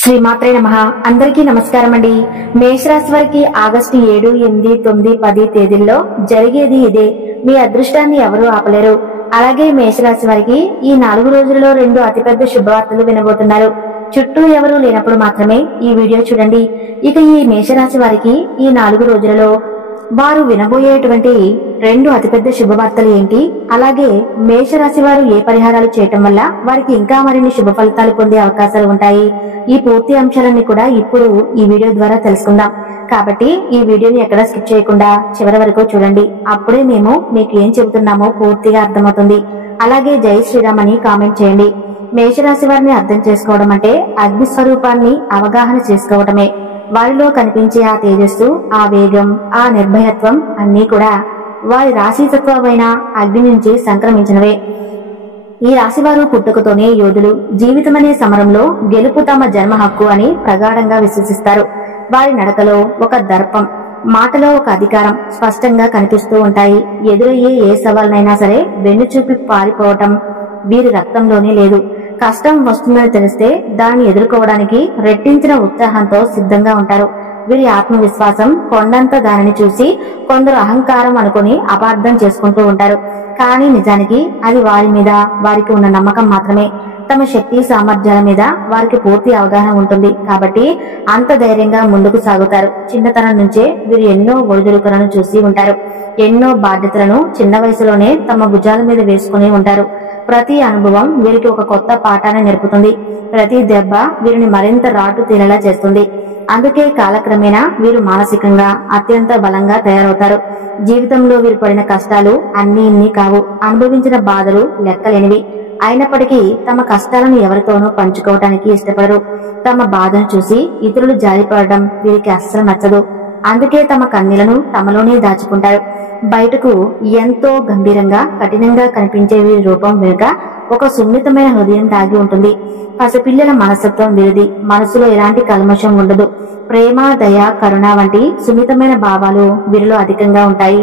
శ్రీమాత్రే నమః. అందరికీ నమస్కారం అండి. మేషరాశి వారికి ఆగస్టు 7, 8, 9, 10 తేదీల్లో జరిగేది ఇదే. మీ అదృష్టాన్ని ఎవరూ ఆపలేరు. అలాగే మేషరాశి వారికి ఈ 4 రోజులలో 2 అతిపెద్ద శుభవార్తలు వినబోతున్నారు. చుట్టూ ఎవరూ లేనప్పుడు మాత్రమే ఈ వీడియో చూడండి. ఇక ఈ మేషరాశి వారికి ఈ 4 రోజులలో వారు వినబోయేటువంటి 2 అతిపెద్ద శుభవార్తలు ఏంటి, అలాగే మేషరాశి వారు ఏ పరిహారాలు చేయటం వల్ల వారికి ఇంకా మరిన్ని శుభ ఫలితాలు పొందే అవకాశాలు ఉంటాయి, ఈ పూర్తి అంశాలన్నీ కూడా ఇప్పుడు ఈ వీడియో ద్వారా తెలుసుకుందాం. కాబట్టి ఈ వీడియోని ఎక్కడ స్కిప్ చేయకుండా చివరి వరకు చూడండి. అప్పుడే మేము మీకు ఏం చెబుతున్నామో పూర్తిగా అర్థమవుతుంది. అలాగే జై శ్రీరామ్ అని కామెంట్ చేయండి. మేషరాశి వారిని అర్థం చేసుకోవడం అంటే అగ్ని స్వరూపాన్ని అవగాహన చేసుకోవటమే. వారిలో కనిపించే ఆ తేజస్సు, ఆ వేగం, ఆ నిర్భయత్వం అన్నీ కూడా వారి రాశితత్వమైన అగ్ని నుంచి సంక్రమించినవే. ఈ రాశివారు పుట్టుకతోనే యోధులు. జీవితమనే సమరంలో గెలుపు తమ జన్మ హక్కు అని ప్రగాఢంగా విశ్వసిస్తారు. వారి నడకలో ఒక దర్పం, మాటలో ఒక అధికారం స్పష్టంగా కనిపిస్తూ ఉంటాయి. ఎదురయ్యే ఏ సవాల్నైనా సరే వెన్ను చూపి పారిపోవటం వీరి రక్తంలోనే లేదు. కష్టం వస్తుందని తెలిస్తే దాన్ని ఎదుర్కోవడానికి రెట్టించిన ఉత్సాహంతో సిద్ధంగా ఉంటారు. వీరి ఆత్మవిశ్వాసం కొండంత దానిని చూసి కొందరు అహంకారం అనుకుని అపార్థం చేసుకుంటూ ఉంటారు. కానీ నిజానికి అది వారి మీద వారికి ఉన్న నమ్మకం మాత్రమే. తమ శక్తి సామర్థ్యాల మీద వారికి పూర్తి అవగాహన ఉంటుంది కాబట్టి అంత ధైర్యంగా ముందుకు సాగుతారు. చిన్నతనం నుంచే వీరు ఎన్నో ఒడిదుడుకులను చూసి ఉంటారు. ఎన్నో బాధ్యతలను చిన్న వయసులోనే తమ భుజాల మీద వేసుకుని ఉంటారు. ప్రతి అనుభవం వీరికి ఒక కొత్త పాఠాన్ని నేర్పుతుంది. ప్రతి దెబ్బ వీరిని మరింత రాటు తేలేలా చేస్తుంది. అందుకే కాలక్రమేణా వీరు మానసికంగా అత్యంత బలంగా తయారవుతారు. జీవితంలో వీరు పడిన కష్టాలు అన్ని ఇన్ని కావు. అనుభవించిన బాధలు లెక్కలేనివి. అయినప్పటికీ తమ కష్టాలను ఎవరితోనూ పంచుకోవటానికి ఇష్టపడరు. తమ బాధను చూసి ఇతరులు జారిపడడం వీరికి అస్సలు నచ్చదు. అందుకే తమ కన్నీలను తమలోనే దాచుకుంటారు. బయటకు ఎంతో గంభీరంగా కఠినంగా కనిపించే వీరి రూపం వెనుక ఒక సున్నితమైన హృదయం దాగి ఉంటుంది. పసిపిల్లల మనస్తత్వం వీరిది. మనసులో ఎలాంటి కల్మషం ఉండదు. ప్రేమ, దయ, కరుణ వంటి సున్నితమైన భావాలు వీరిలో అధికంగా ఉంటాయి.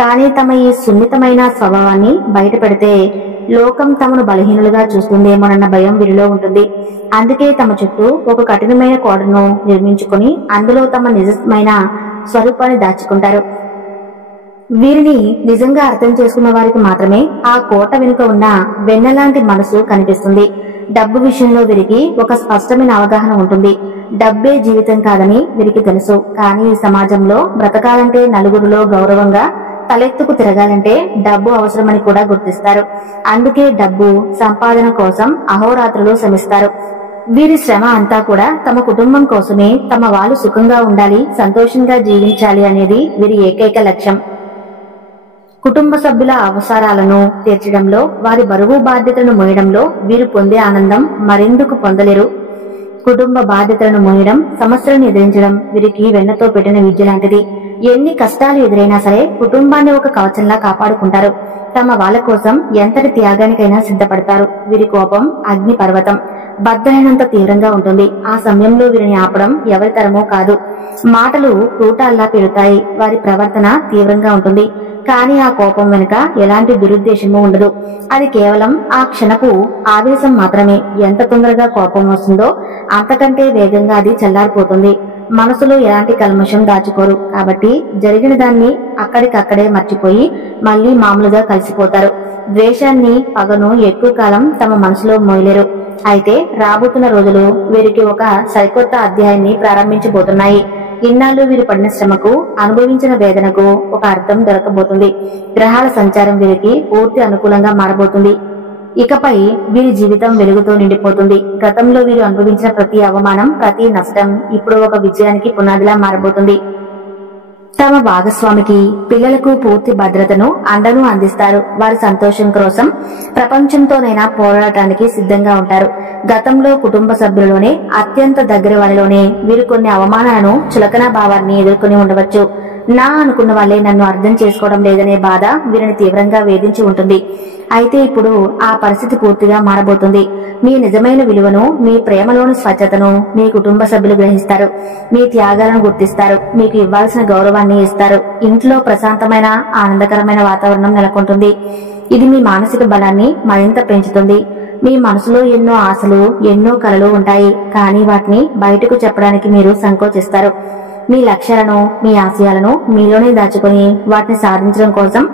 కానీ తమ ఈ సున్నితమైన స్వభావాన్ని బయట పెడితే లోకం తమను బలహీనులుగా చూస్తుందేమోనన్న భయం వీరిలో ఉంటుంది. అందుకే తమ చుట్టూ ఒక కఠినమైన కోటను నిర్మించుకుని అందులో తమ నిజమైన స్వరూపాన్ని దాచుకుంటారు. వీరిని నిజంగా అర్థం చేసుకున్న వారికి మాత్రమే ఆ కోట వెనుక ఉన్న వెన్నలాంటి మనసు కనిపిస్తుంది. డబ్బు విషయంలో వీరికి ఒక స్పష్టమైన అవగాహన ఉంటుంది. డబ్బే జీవితం కాదని వీరికి తెలుసు. కానీ ఈ సమాజంలో బ్రతకాలంటే, నలుగురిలో గౌరవంగా తలెత్తుకు తిరగాలంటే డబ్బు అవసరమని కూడా గుర్తిస్తారు. అందుకే డబ్బు సంపాదన కోసం అహోరాత్రులు శ్రమిస్తారు. వీరి శ్రమ అంతా కూడా తమ కుటుంబం కోసమే. తమ వాళ్ళు సుఖంగా ఉండాలి, సంతోషంగా జీవించాలి అనేది వీరి ఏకైక లక్ష్యం. కుటుంబ సభ్యుల అవసరాలను తీర్చడంలో, వారి బరువు బాధ్యతలను మోయడంలో వీరు పొందే ఆనందం మరెందుకు పొందలేరు. కుటుంబ బాధ్యతలను మోయడం, సమస్యలను ఎదిరించడం వీరికి వెన్నతో పెట్టిన విద్య లాంటిది. ఎన్ని కష్టాలు ఎదురైనా సరే కుటుంబాన్ని ఒక కవచంలా కాపాడుకుంటారు. తమ వాళ్ళ కోసం ఎంతటి త్యాగానికైనా సిద్ధపడతారు. వీరి కోపం అగ్ని పర్వతం, బద్దలైనంత తీవ్రంగా ఉంటుంది. ఆ సమయంలో వీరిని ఆపడం ఎవరి తరమో కాదు. మాటలు తూటాల్లా పెడతాయి. వారి ప్రవర్తన తీవ్రంగా ఉంటుంది. కానీ ఆ కోపం వెనుక ఎలాంటి దురుద్దేశమూ ఉండదు. అది కేవలం ఆ క్షణపు ఆవేశం మాత్రమే. ఎంత తొందరగా కోపం వస్తుందో అంతకంటే వేగంగా అది చల్లారిపోతుంది. మనసులో ఎలాంటి కల్మషం దాచుకోరు. కాబట్టి జరిగిన దాన్ని అక్కడికక్కడే మర్చిపోయి మళ్లీ మామూలుగా కలిసిపోతారు. ద్వేషాన్ని, పగను ఎక్కువ కాలం తమ మనసులో మోయలేరు. అయితే రాబోతున్న రోజులు వీరికి ఒక సరికొత్త అధ్యాయాన్ని ప్రారంభించబోతున్నాయి. ఇన్నాళ్ళు వీరు పడిన శ్రమకు, అనుభవించిన వేదనకు ఒక అర్థం దొరకబోతుంది. గ్రహాల సంచారం వీరికి పూర్తి అనుకూలంగా మారబోతుంది. ఇకపై వీరి జీవితం వెలుగుతో నిండిపోతుంది. గతంలో వీరు అనుభవించిన ప్రతి అవమానం, ప్రతి నష్టం ఇప్పుడు ఒక విజయానికి పునాదిలా మారబోతుంది. తమ భాగస్వామికి, పిల్లలకు పూర్తి భద్రతను, అండను అందిస్తారు. వారి సంతోషం కోసం ప్రపంచంతోనైనా పోరాడటానికి సిద్ధంగా ఉంటారు. గతంలో కుటుంబ సభ్యులలోనే అత్యంత దగ్గర వారిలోనే వీరు కొన్ని అవమానాలను, చులకన భావాన్ని ఎదుర్కొని ఉండవచ్చు. నా అనుకున్న వాళ్ళే నన్ను అర్థం చేసుకోవడం లేదనే బాధ వీరిని తీవ్రంగా వేధించి ఉంటుంది. అయితే ఇప్పుడు ఆ పరిస్థితి పూర్తిగా మారబోతుంది. మీ నిజమైన విలువను, మీ ప్రేమలోని స్వచ్ఛతను మీ కుటుంబ సభ్యులు గ్రహిస్తారు. మీ త్యాగాలను గుర్తిస్తారు. మీకు ఇవ్వాల్సిన గౌరవాన్ని ఇస్తారు. ఇంట్లో ప్రశాంతమైన, ఆనందకరమైన వాతావరణం నెలకొంటుంది. ఇది మీ మానసిక బలాన్ని మరింత పెంచుతుంది. మీ మనసులో ఎన్నో ఆశలు, ఎన్నో కలలు ఉంటాయి. కానీ వాటిని బయటకు చెప్పడానికి మీరు సంకోచిస్తారు. మీ లక్ష్యాలను, మీ ఆశయాలను మీలోనే దాచుకొని వాటిని సాధించడం కోసం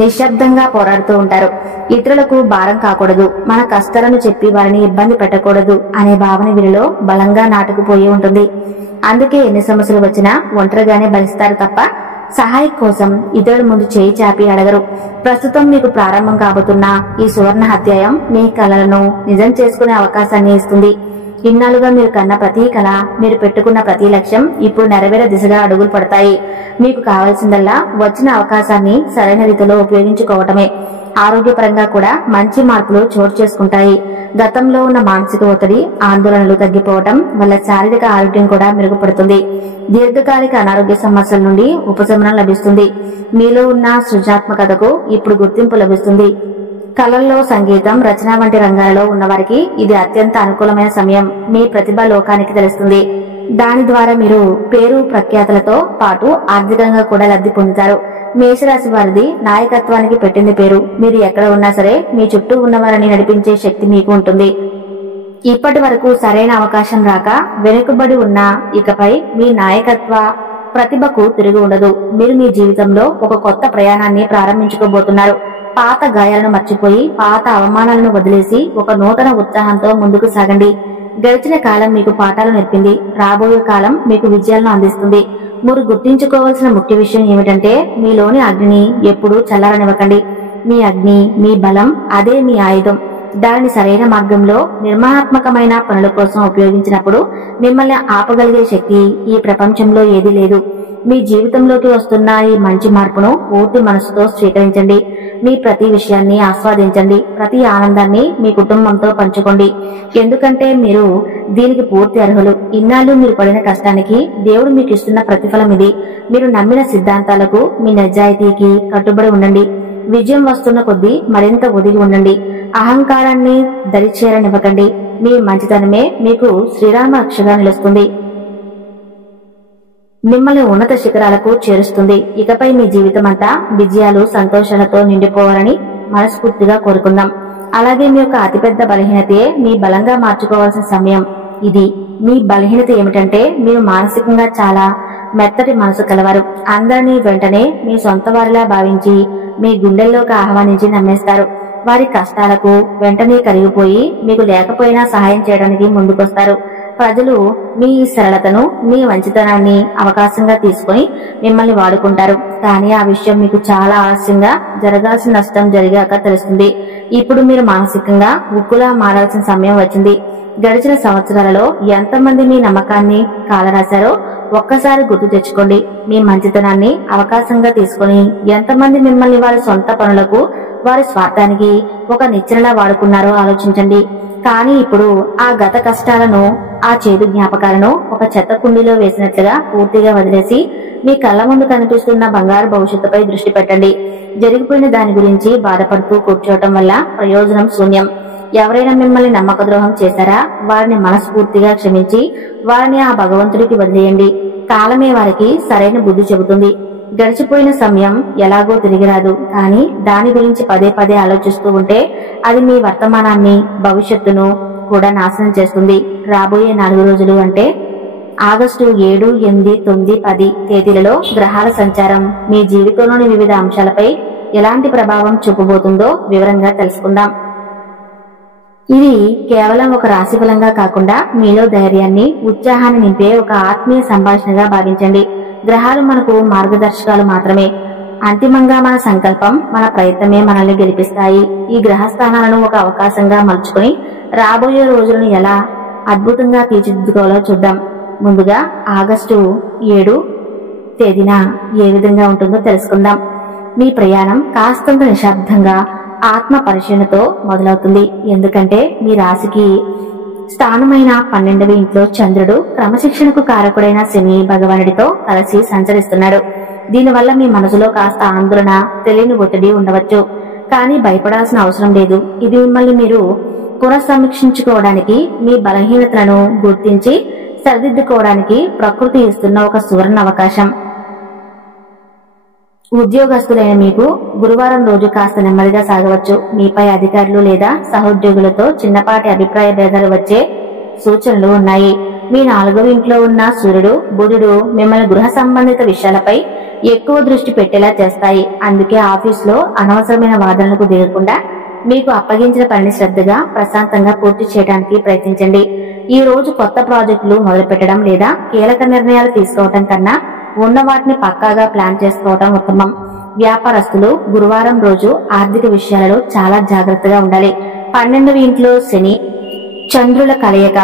నిశ్శబ్దంగా పోరాడుతూ ఉంటారు. ఇతరులకు భారం కాకూడదు, మన కష్టాలను చెప్పి వారిని ఇబ్బంది పెట్టకూడదు అనే భావన వీరిలో బలంగా నాటుకుపోయి ఉంటుంది. అందుకే ఎన్ని సమస్యలు వచ్చినా ఒంటరిగానే భరిస్తారు తప్ప సహాయం కోసం ఇతరుల ముందు చేయి చాపి అడగరు. ప్రస్తుతం మీకు ప్రారంభం కాబోతున్న ఈ సువర్ణ అధ్యాయం మీ కలలను నిజం చేసుకునే అవకాశాన్ని ఇస్తుంది. ఇన్నాళ్లుగా మీరు కన్న ప్రతి కళ, మీరు పెట్టుకున్న ప్రతి లక్ష్యం ఇప్పుడు నెరవేరే దిశగా అడుగులు పడతాయి. మీకు కావాల్సిందల్లా వచ్చిన అవకాశాన్ని సరైన రీతిలో ఉపయోగించుకోవటమే. ఆరోగ్యపరంగా కూడా మంచి మార్పులు చోటు చేసుకుంటాయి. గతంలో ఉన్న మానసిక ఒత్తిడి, ఆందోళనలు తగ్గిపోవటం వల్ల శారీరక ఆరోగ్యం కూడా మెరుగుపడుతుంది. దీర్ఘకాలిక అనారోగ్య సమస్యల నుండి ఉపశమనం లభిస్తుంది. మీలో ఉన్న సృజనాత్మకతకు ఇప్పుడు గుర్తింపు లభిస్తుంది. కళల్లో, సంగీతం, రచన వంటి రంగాలలో ఉన్నవారికి ఇది అత్యంత అనుకూలమైన సమయం. మీ ప్రతిభ లోకానికి తెలుస్తుంది. దాని ద్వారా మీరు పేరు ప్రఖ్యాతులతో పాటు ఆర్థికంగా కూడా లబ్ధి పొందుతారు. మేషరాశి వారిది నాయకత్వానికి పెట్టింది పేరు. మీరు ఎక్కడ ఉన్నా సరే మీ చుట్టూ ఉన్నవారిని నడిపించే శక్తి మీకు ఉంటుంది. ఇప్పటి వరకు సరైన అవకాశం రాక వెనుకబడి ఉన్న ఇకపై మీ నాయకత్వ ప్రతిభకు తిరిగి ఉండదు. మీరు మీ జీవితంలో ఒక కొత్త ప్రయాణాన్ని ప్రారంభించుకోబోతున్నారు. పాత గాయాలను మర్చిపోయి, పాత అవమానాలను వదిలేసి ఒక నూతన ఉత్సాహంతో ముందుకు సాగండి. గడిచిన కాలం మీకు పాఠాలు నేర్పింది. రాబోయే కాలం మీకు విజయాలను అందిస్తుంది. మీరు గుర్తించుకోవాల్సిన ముఖ్య విషయం ఏమిటంటే మీలోని అగ్నిని ఎప్పుడూ చల్లారనివ్వకండి. మీ అగ్ని, మీ బలం, అదే మీ ఆయుధం. దానిని సరైన మార్గంలో నిర్మాణాత్మకమైన పనుల కోసం ఉపయోగించినప్పుడు మిమ్మల్ని ఆపగలిగే శక్తి ఈ ప్రపంచంలో ఏదీ లేదు. మీ జీవితంలోకి వస్తున్న ఈ మంచి మార్పును పూర్తి మనసుతో స్వీకరించండి. మీ ప్రతి విషయాన్ని ఆస్వాదించండి. ప్రతి ఆనందాన్ని మీ కుటుంబంతో పంచుకోండి. ఎందుకంటే మీరు దీనికి పూర్తి అర్హులు. ఇన్నాళ్ళు మీరు పడిన కష్టానికి దేవుడు మీకు ఇస్తున్న ప్రతిఫలం ఇది. మీరు నమ్మిన సిద్ధాంతాలకు, మీ నిజాయితీకి కట్టుబడి ఉండండి. విజయం వస్తున్న కొద్దీ మరింత ఒదిగి ఉండండి. అహంకారాన్ని దరిచేరనివ్వకండి. మీ మంచితనమే మీకు శ్రీరామ రక్షగా నిలుస్తుంది. మిమ్మల్ని ఉన్నత శిఖరాలకు చేరుస్తుంది. ఇకపై మీ జీవితం అంతా విజయాలు, సంతోషాలతో నిండిపోవాలని మనస్ఫూర్తిగా కోరుకుందాం. అలాగే మీ యొక్క అతిపెద్ద బలహీనతే మీ బలంగా మార్చుకోవాల్సిన సమయం ఇది. మీ బలహీనత ఏమిటంటే మీరు మానసికంగా చాలా మెత్తటి మనసు కలవారు. అందరినీ వెంటనే మీ సొంత వారిలా భావించి మీ గుండెల్లోకి ఆహ్వానించి నమ్మేస్తారు. వారి కష్టాలకు వెంటనే కరిగిపోయి మీకు లేకపోయినా సహాయం చేయడానికి ముందుకొస్తారు. ప్రజలు మీ సరళతను, మీ మంచితనాన్ని అవకాశంగా తీసుకుని మిమ్మల్ని వాడుకుంటారు. కానీ ఆ విషయం మీకు చాలా ఆలస్యంగా జరగాల్సిన నష్టం జరిగాక తెలుస్తుంది. ఇప్పుడు మీరు మానసికంగా ఉక్కులా మారాల్సిన సమయం వచ్చింది. గడిచిన సంవత్సరాలలో ఎంతమంది మీ నమ్మకాన్ని కాలరాశారో ఒక్కసారి గుర్తు తెచ్చుకోండి. మీ మంచితనాన్ని అవకాశంగా తీసుకుని ఎంతమంది మిమ్మల్ని వారి సొంత పనులకు, వారి స్వార్థానికి ఒక నిచ్చెనలా వాడుకున్నారో ఆలోచించండి. కానీ ఇప్పుడు ఆ గత కష్టాలను, ఆ చేదు జ్ఞాపకాలను ఒక చెత్త కుండీలో వేసినట్లుగా పూర్తిగా వదిలేసి మీ కళ్ళ ముందు కనిపిస్తున్న బంగారు భవిష్యత్తుపై దృష్టి పెట్టండి. జరిగిపోయిన దాని గురించి బాధపడుతూ కూర్చోవటం వల్ల ప్రయోజనం శూన్యం. ఎవరైనా మిమ్మల్ని నమ్మక ద్రోహం చేశారా, వారిని మనస్ఫూర్తిగా క్షమించి వారిని ఆ భగవంతుడికి వదిలేయండి. కాలమే వారికి సరైన బుద్ధి చెబుతుంది. గడిచిపోయిన సమయం ఎలాగో తిరిగి రాదు. కానీ దాని గురించి పదే పదే ఆలోచిస్తూ ఉంటే అది మీ వర్తమానాన్ని, భవిష్యత్తును కూడా నాశనం చేస్తుంది. రాబోయే 4 రోజులు అంటే ఆగస్టు 7, 8, 9, 10 తేదీలలో గ్రహాల సంచారం మీ జీవితంలోని వివిధ అంశాలపై ఎలాంటి ప్రభావం చూపబోతుందో వివరంగా తెలుసుకుందాం. ఇది కేవలం ఒక రాశిఫలంగా కాకుండా మీలో ధైర్యాన్ని, ఉత్సాహాన్ని నింపే ఒక ఆత్మీయ సంభాషణగా భావించండి. గ్రహాలు మనకు మార్గదర్శకాలు మాత్రమే. అంతిమంగా మన సంకల్పం, మన ప్రయత్నమే మనల్ని గెలిపిస్తాయి. ఈ గ్రహ స్థానాలను ఒక అవకాశంగా మలుచుకుని రాబోయే రోజులను ఎలా అద్భుతంగా తీర్చిదిద్దుకోవాలో చూద్దాం. ముందుగా ఆగస్టు 7 తేదీన ఏ విధంగా ఉంటుందో తెలుసుకుందాం. మీ ప్రయాణం కాస్తంత నిశ్శబ్దంగా, ఆత్మ పరిశీలనతో మొదలవుతుంది. ఎందుకంటే మీ రాశికి స్థానమైన 12వ ఇంట్లో చంద్రుడు క్రమశిక్షణకు కారకుడైన శని భగవానుడితో కలిసి సంచరిస్తున్నాడు. దీనివల్ల మీ మనసులో కాస్త ఆందోళన, తెలియని ఒత్తిడి ఉండవచ్చు. కానీ భయపడాల్సిన అవసరం లేదు. ఇది మిమ్మల్ని మీరు పునఃసమీక్షించుకోవడానికి, మీ బలహీనతలను గుర్తించి సరిదిద్దుకోవడానికి ప్రకృతి ఇస్తున్న ఒక సువర్ణ అవకాశం. ఉద్యోగస్తులైన మీకు గురువారం రోజు కాస్త నెమ్మదిగా సాగవచ్చు. మీపై అధికారులు లేదా సహోద్యోగులతో చిన్నపాటి అభిప్రాయ భేదాలు వచ్చే సూచనలు ఉన్నాయి. మీ 4వ ఇంట్లో ఉన్న సూర్యుడు, బుధుడు మిమ్మల్ని గృహ సంబంధిత విషయాలపై ఎక్కువ దృష్టి పెట్టేలా చేస్తాయి. అందుకే ఆఫీసులో అనవసరమైన వాదనలకు దిగకుండా మీకు అప్పగించిన పనిని శ్రద్ధగా, ప్రశాంతంగా పూర్తి చేయడానికి ప్రయత్నించండి. ఈ రోజు కొత్త ప్రాజెక్టులు మొదలుపెట్టడం లేదా కీలక నిర్ణయాలు తీసుకోవటం కన్నా ఉన్న వాటిని పక్కాగా ప్లాన్ చేసుకోవటం ఉత్తమం. వ్యాపారస్తులు గురువారం రోజు ఆర్థిక విషయాలలో చాలా జాగ్రత్తగా ఉండాలి. 12వ ఇంట్లో శని, చంద్రుల కలయిక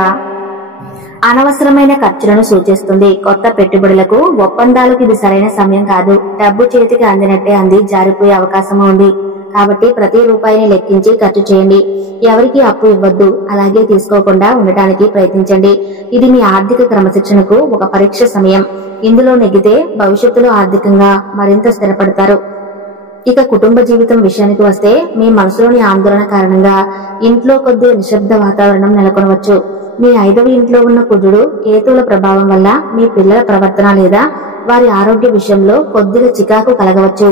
అనవసరమైన ఖర్చులను సూచిస్తుంది. కొత్త పెట్టుబడులకు, ఒప్పందాలకు ఇది సరైన సమయం కాదు. డబ్బు చేతికి అందినట్టే అంది జారిపోయే అవకాశం ఉంది. కాబట్టి ప్రతి రూపాయిని లెక్కించి ఖర్చు చేయండి. ఎవరికి అప్పు ఇవ్వద్దు. అలాగే తీసుకోకుండా ఉండటానికి ప్రయత్నించండి. ఇది మీ ఆర్థిక క్రమశిక్షణకు ఒక పరీక్ష సమయం. ఇందులో నెగ్గితే భవిష్యత్తులో ఆర్థికంగా మరింత స్థిరపడతారు. ఇక కుటుంబ జీవితం విషయానికి వస్తే మీ మనసులోని ఆందోళన కారణంగా ఇంట్లో కొద్ది నిశ్శబ్ద వాతావరణం నెలకొనవచ్చు. మీ 5వ ఇంట్లో ఉన్న కుజుడు, కేతువుల ప్రభావం వల్ల మీ పిల్లల ప్రవర్తన లేదా వారి ఆరోగ్య విషయంలో కొద్దిగా చికాకు కలగవచ్చు.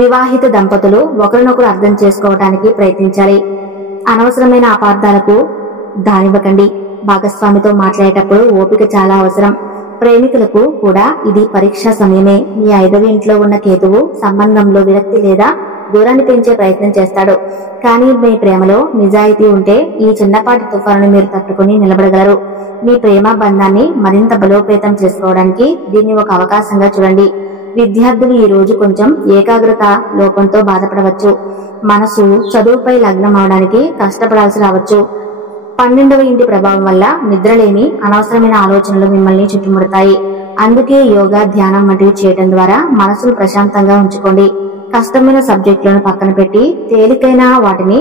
వివాహిత దంపతులు ఒకరినొకరు అర్థం చేసుకోవడానికి ప్రయత్నించాలి. అనవసరమైన అపార్థాలకు దానివ్వకండి. భాగస్వామితో మాట్లాడేటప్పుడు ఓపిక చాలా అవసరం. ప్రేమికులకు కూడా ఇది పరీక్షా సమయమే. మీ 5వ ఇంట్లో ఉన్న కేతువు సంబంధంలో విరక్తి లేదా దూరాన్ని పెంచే ప్రయత్నం చేస్తాడు. కానీ మీ ప్రేమలో నిజాయితీ ఉంటే ఈ చిన్నపాటి తుఫాను మీరు తట్టుకుని నిలబడగలరు. మీ ప్రేమ బంధాన్ని మరింత బలోపేతం చేసుకోవడానికి దీన్ని ఒక అవకాశంగా చూడండి. విద్యార్థులు ఈ రోజు కొంచెం ఏకాగ్రత లోపంతో బాధపడవచ్చు. మనసు చదువుపై లగ్నం అవడానికి కష్టపడాల్సి రావచ్చు. 12వ ఇంటి ప్రభావం వల్ల నిద్రలేమి, అనవసరమైన ఆలోచనలు మిమ్మల్ని చుట్టుముడతాయి. అందుకే యోగా, ధ్యానం వంటివి చేయడం ద్వారా మనసును ప్రశాంతంగా ఉంచుకోండి. కష్టమైన సబ్జెక్టులను పక్కన పెట్టి తేలికైన వాటిని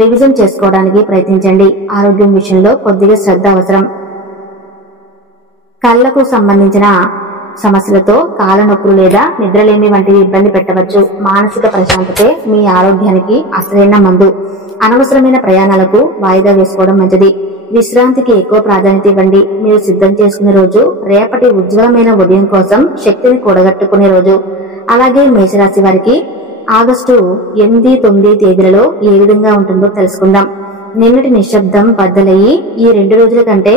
రివిజన్ చేసుకోవడానికి ప్రయత్నించండి. ఆరోగ్యం విషయంలో కొద్దిగా శ్రద్ధ అవసరం. కళ్లకు సంబంధించిన సమస్యలతో కాళ్ళ నొప్పులు లేదా నిద్రలేమి వంటివి ఇబ్బంది పెట్టవచ్చు. మానసిక ప్రశాంతతే మీ ఆరోగ్యానికి అసలైన మందు. అనవసరమైన ప్రయాణాలకు వాయిదా వేసుకోవడం మంచిది. విశ్రాంతికి ఎక్కువ ప్రాధాన్యత ఇవ్వండి. మీరు సిద్ధం చేసుకునే రోజు రేపటి ఉజ్వలమైన ఉదయం కోసం శక్తిని కూడగట్టుకునే రోజు. అలాగే మేషరాశి వారికి ఆగస్టు 8, 9 తేదీలలో ఏ విధంగా ఉంటుందో తెలుసుకుందాం. నిన్నటి నిశ్శబ్దం బద్దలయ్యి ఈ 2 రోజుల కంటే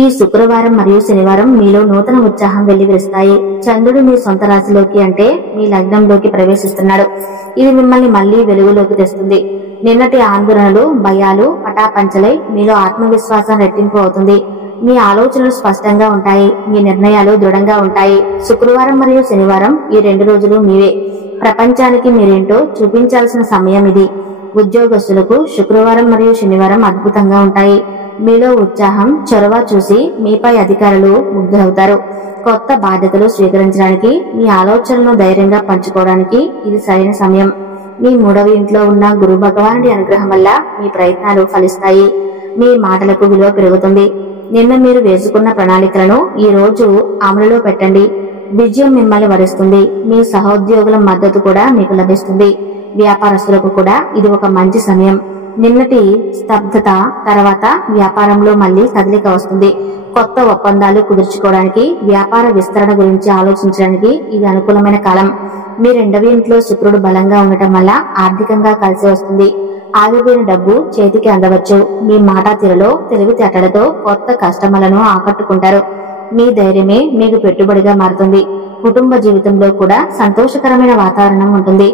ఈ శుక్రవారం మరియు శనివారం మీలో నూతన ఉత్సాహం వెల్లివిరుస్తాయి. చంద్రుడు మీ సొంత రాశిలోకి అంటే మీ లగ్నంలోకి ప్రవేశిస్తున్నాడు. ఇది మిమ్మల్ని మళ్లీ వెలుగులోకి తెస్తుంది. నిన్నటి ఆందోళనలు, భయాలు పటాపంచలై మీలో ఆత్మవిశ్వాసం రెట్టింపు అవుతుంది. మీ ఆలోచనలు స్పష్టంగా ఉంటాయి. మీ నిర్ణయాలు దృఢంగా ఉంటాయి. శుక్రవారం మరియు శనివారం ఈ 2 రోజులు మీవే. ప్రపంచానికి మీరేంటో చూపించాల్సిన సమయం ఇది. ఉద్యోగస్తులకు శుక్రవారం మరియు శనివారం అద్భుతంగా ఉంటాయి. మీలో ఉత్సాహం, చొరవ చూసి మీపై అధికారులు ముగ్ధులవుతారు. కొత్త బాధ్యతలు స్వీకరించడానికి, మీ ఆలోచనలను ధైర్యంగా పంచుకోవడానికి ఇది సరైన సమయం. మీ 3వ ఇంట్లో ఉన్న గురు భగవానుడి అనుగ్రహం వల్ల మీ ప్రయత్నాలు ఫలిస్తాయి. మీ మాటలకు విలువ పెరుగుతుంది. నిన్న మీరు వేసుకున్న ప్రణాళికలను ఈ రోజు అమలులో పెట్టండి. విజయం మిమ్మల్ని వరిస్తుంది. మీ సహోద్యోగుల మద్దతు కూడా మీకు లభిస్తుంది. వ్యాపారస్తులకు కూడా ఇది ఒక మంచి సమయం. నిన్నటి స్తబ్దత తర్వాత వ్యాపారంలో మళ్లీ కదలిక వస్తుంది. కొత్త ఒప్పందాలు కుదుర్చుకోవడానికి, వ్యాపార విస్తరణ గురించి ఆలోచించడానికి ఇది అనుకూలమైన కాలం. మీ 2వ ఇంట్లో శుక్రుడు బలంగా ఉండటం వల్ల ఆర్థికంగా కలిసి వస్తుంది. ఆగిపోయిన డబ్బు చేతికి అందవచ్చు. మీ మాట తీరులో, తెలివితేటలతో కొత్త కస్టమర్లను ఆకట్టుకుంటారు. మీ ధైర్యమే మీకు పెట్టుబడిగా మారుతుంది. కుటుంబ జీవితంలో కూడా సంతోషకరమైన వాతావరణం ఉంటుంది.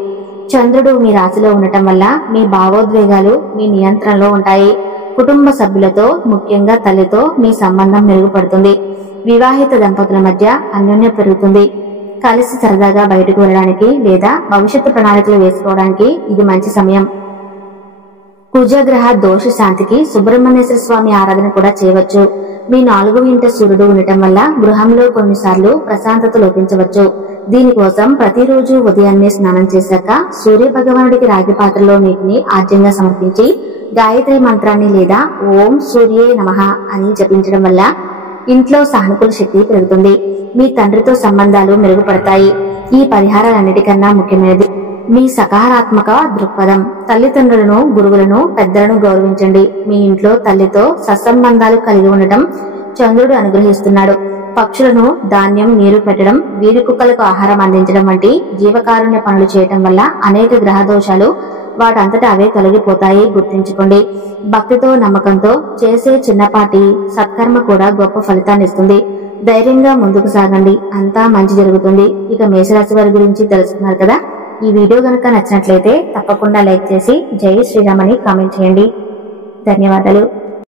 చంద్రుడు మీ రాశిలో ఉండటం వల్ల మీ భావోద్వేగాలు మీ నియంత్రణలో ఉంటాయి. కుటుంబ సభ్యులతో, ముఖ్యంగా తల్లితో మీ సంబంధం మెరుగుపడుతుంది. వివాహిత దంపతుల మధ్య అన్యోన్యం పెరుగుతుంది. కలిసి సరదాగా బయటకు వెళ్ళడానికి లేదా భవిష్యత్తు ప్రణాళికలు వేసుకోవడానికి ఇది మంచి సమయం. కుజగ్రహ దోష శాంతికి సుబ్రహ్మణ్యేశ్వర స్వామి ఆరాధన కూడా చేయవచ్చు. మీ 4వ ఇంట సూర్యుడు ఉండటం వల్ల గృహంలో కొన్నిసార్లు ప్రశాంతత లోపించవచ్చు. దీనికోసం ప్రతిరోజు ఉదయాన్నే స్నానం చేశాక సూర్య భగవానుడికి రాగి పాత్రలో నీటిని ఆజ్యంగా సమర్పించి గాయత్రి మంత్రాన్ని లేదా ఓం సూర్యే నమః అని జపించడం వల్ల ఇంట్లో సానుకూల శక్తి పెరుగుతుంది. మీ తండ్రితో సంబంధాలు మెరుగుపడతాయి. ఈ పరిహారాలన్నిటికన్నా ముఖ్యమైనది మీ సకారాత్మక దృక్పథం. తల్లిదండ్రులను, గురువులను, పెద్దలను గౌరవించండి. మీ ఇంట్లో తల్లితో సత్సంబంధాలు కలిగి ఉండటం చంద్రుడు అనుగ్రహిస్తున్నాడు. పక్షులను ధాన్యం, నీరు పెట్టడం, వీధి కుక్కలకు ఆహారం అందించడం వంటి జీవకారుణ్య పనులు చేయటం వల్ల అనేక గ్రహ దోషాలు వాటంతటా అవే తొలగిపోతాయి. గుర్తుంచుకోండి. భక్తితో, నమ్మకంతో చేసే చిన్నపాటి సత్కర్మ కూడా గొప్ప ఫలితాన్ని ఇస్తుంది. ధైర్యంగా ముందుకు సాగండి, అంతా మంచి జరుగుతుంది. ఇక మేషరాశి వారి గురించి తెలుసుకున్నారు కదా. ఈ వీడియో గనుక నచ్చినట్లయితే తప్పకుండా లైక్ చేసి జై శ్రీరామ్ అని కామెంట్ చేయండి. ధన్యవాదాలు.